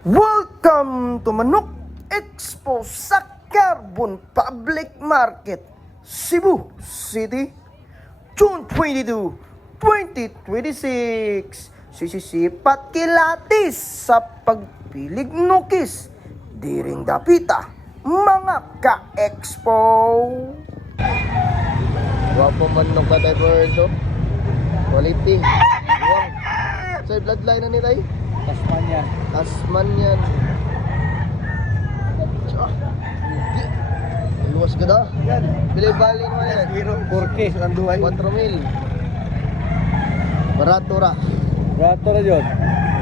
Welcome to Manok Expo sa Carbon Public Market, Cebu City, June 22, 2026. Sisisipat kilatis sa pagpilig nukis, diring dapita, mga ka-expo. Wapo manok na tayo birds, oh. Quality. Wow. Sa bloodline na ni tayo. Tasman yan. Luwas ka na. Bilay bali naman yan. 4K. 4,000. Barato ra. Barato na yun.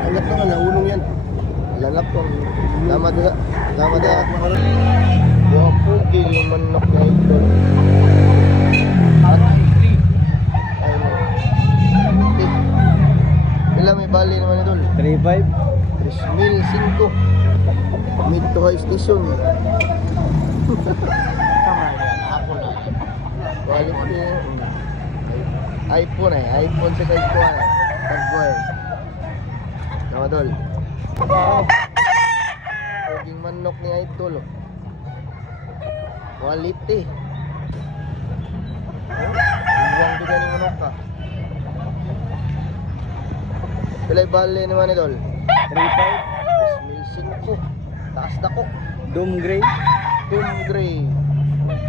Anak na nga, naulong yan. Lalap ko. Tama doon. Tama doon. Wapo yung manok na ito. Pila may bali naman ito. 3.5. 3,500. Mid to high station. Quality. iPhone iPhone sa kahit ko eh. Tagboy. Tama tol. Paging manok ni Idol. Quality. Iwang ko dyan yung manok ka. Pilay bali naman Idol. 3.5. 3,500. Taas na ko. Doom Gray. Doom Gray.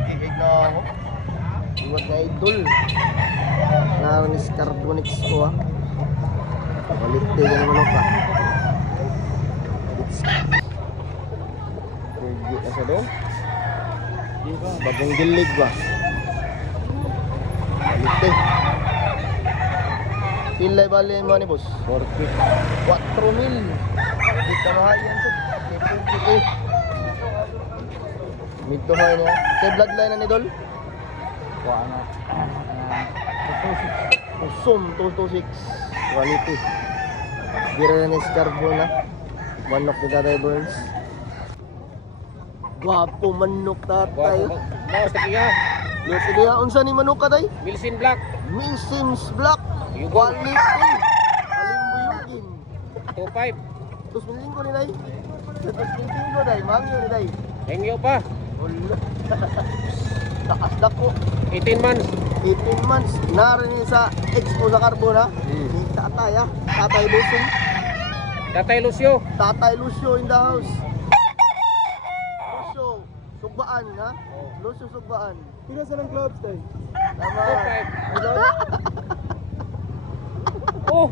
Kikig na ako. Iwag na Idol. Naranis carbonics ko ha. Quality yan naman ka. Rugi na sa doon. Bagong dilig ba? Quality. Pilay bali mo ni boss? 4K. 4,000. Hindi ka mahayan sa K20K. Mid to high niya. Sa bloodline na ni Dol? Kuha na. Usum 226. Quality. Biranis carbon na. Manok ni Tatay Burns. Gwapo manok tatay. Bawas na kaya. Yes, idea. Unsa ni manok ka tay? Milsin Black. Milsims Black. Yugon. Quality. Aling mo yugin. 2.5. Tus miling ko ni day. Tus miling ko day. Mangyo ni day. Hengyo pa. Wala. Takas dako. 18 months. 18 months. Narinig sa Expo sa Carbon ha. Ni tatay ha. Tatay Busing. Tatay Lucio. Tatay Lucio in the house. Lucio. Sugbaan ha. Lucio Sugbaan. Pila sa ng clubs tayo? Tama. 2.5. Oh.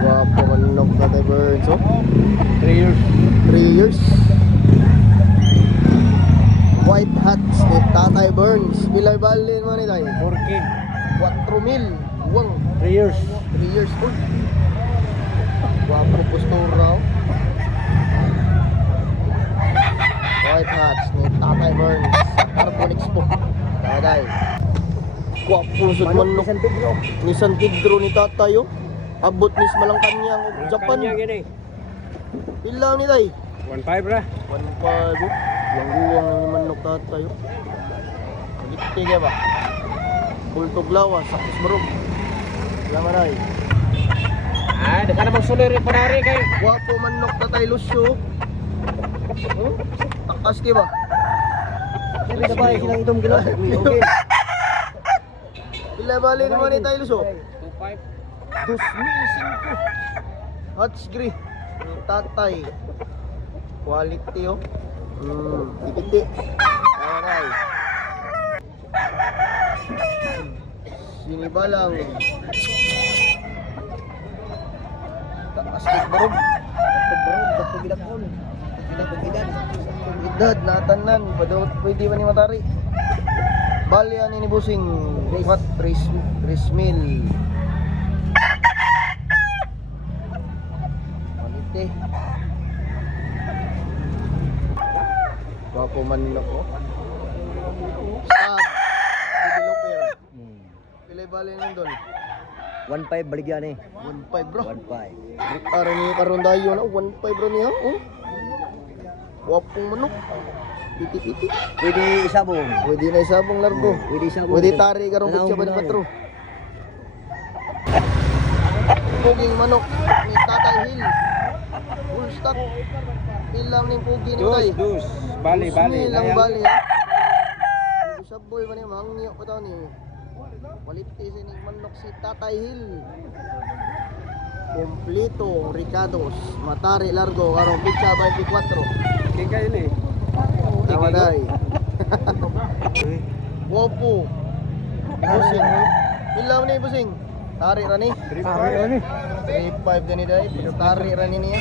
Gwapo manok Tatay Burns oh. 3 years. 3 years. White hats ni Tatay Burns. Pilay balin mo ni tayo. 4K. 4,000. Buwang. 3 years. 3 years old. Gwapo postura oh. White hats ni Tatay Burns sa Carbon Expo. Tatay. Gwapo sa manok. San Pedro. Ni San Pedro ni Tatay oh. Abot ni Malacanang Japan. Kanya gini. Pilaw ni tay. 1.5 ra. 1,500 oh. Guwang-guwang ng manok Tatay oh. Giti ka ba? Kultog lawas, sakis barog. Laman ay. Ah, dekat na magsuloy rin panari kay. Gwapo manok Tatay Lucio. Oh, takas ka ba? Sabi na ba silang itom gila? Okay. Pila bali naman ni Tay Lucio? 2.5. 2,500. Hats gray. Tatay. Quality oh. Dikiti. Aray. Sinibalang. Takas ka barog. Bato gilakon. Edad, natanan, pwede ba ni matari? Bali yan ni Busing, what? 3,000. Quality. Gwapo manok ko. Stab. Developer. Pilay bali nang doon. 1.5 baligyan eh. 1,500 bro. 1.5. Araw ni Karondayo na, 1,500 bro niya. Oh. Gwapong manok. Piti-piti. Pwede isabong. Pwede na isabong largo. Pwede isabong. Pwede tari karong kutsa ba ni Patro. puging manok ni Tatay Hill. Full stock. Ilang ning pugi ni Tay. Dus. Bali. Ilang bali ha. Saboy ba ni mangyo pa taw ni. Quality sa ni manok si Tatay Hill. Kompleto Ricados, Matari Largo, karong pitsa 24. Kika ini. Tawaday. Wopo. Busing. Ilang ni busing? Tari ra ni. 3.5 din ni day. Tari ra ni niya.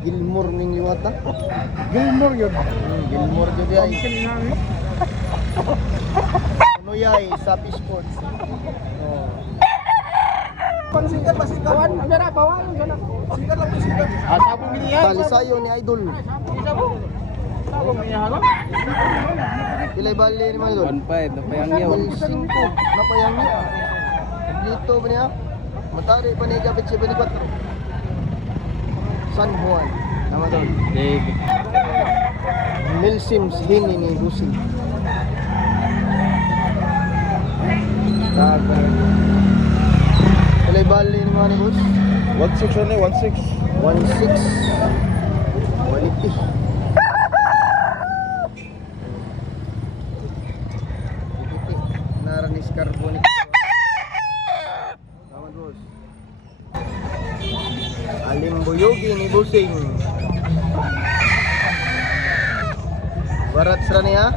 Gilmore ning liwata. Gilmore yun. Gilmore jud ay. Ano yay sa Sports. Oh. Pasikat. Ang dara, bawal. Pasikat lang pasikat. Sabong biniyan. Talisayo ni Idol. Sabong biniyan. Pilay bali ni mga Idol. 1.5. Napayang yaw. 5 napayang niya. Dito ba niya? Matari pa ni Kapit 74. San Juan. Tama doon. Milsim Hini ni Busi. Pilay bali ni mga ni Bus. 1.6 only, 1.6. 1.6. Quality. Naranis carbonic. Tama Bus. Alimbuyogi ni Busing. Barat sa niya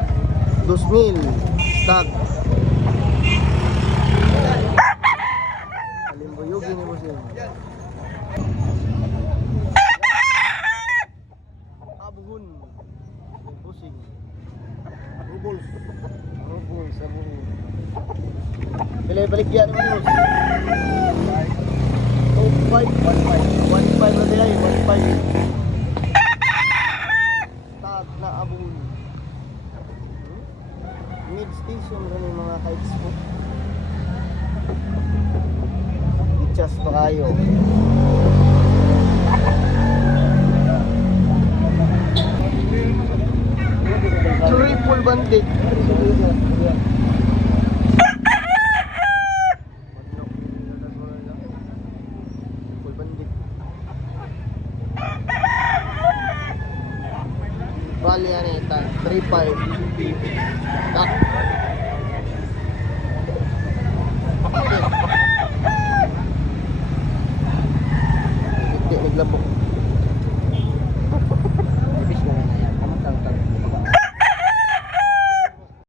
2,000 stock. Alimbuyogi ni Busing. Abuhun ni Busing. Rubles abuhun. Pilay baligyan ni Bus. 1.5 na bilay, 1.5. Tag na abun. Mid station rin yung mga kites mo. Ichas pa kayo. Triple bandit. Bali yan ito, 3.5.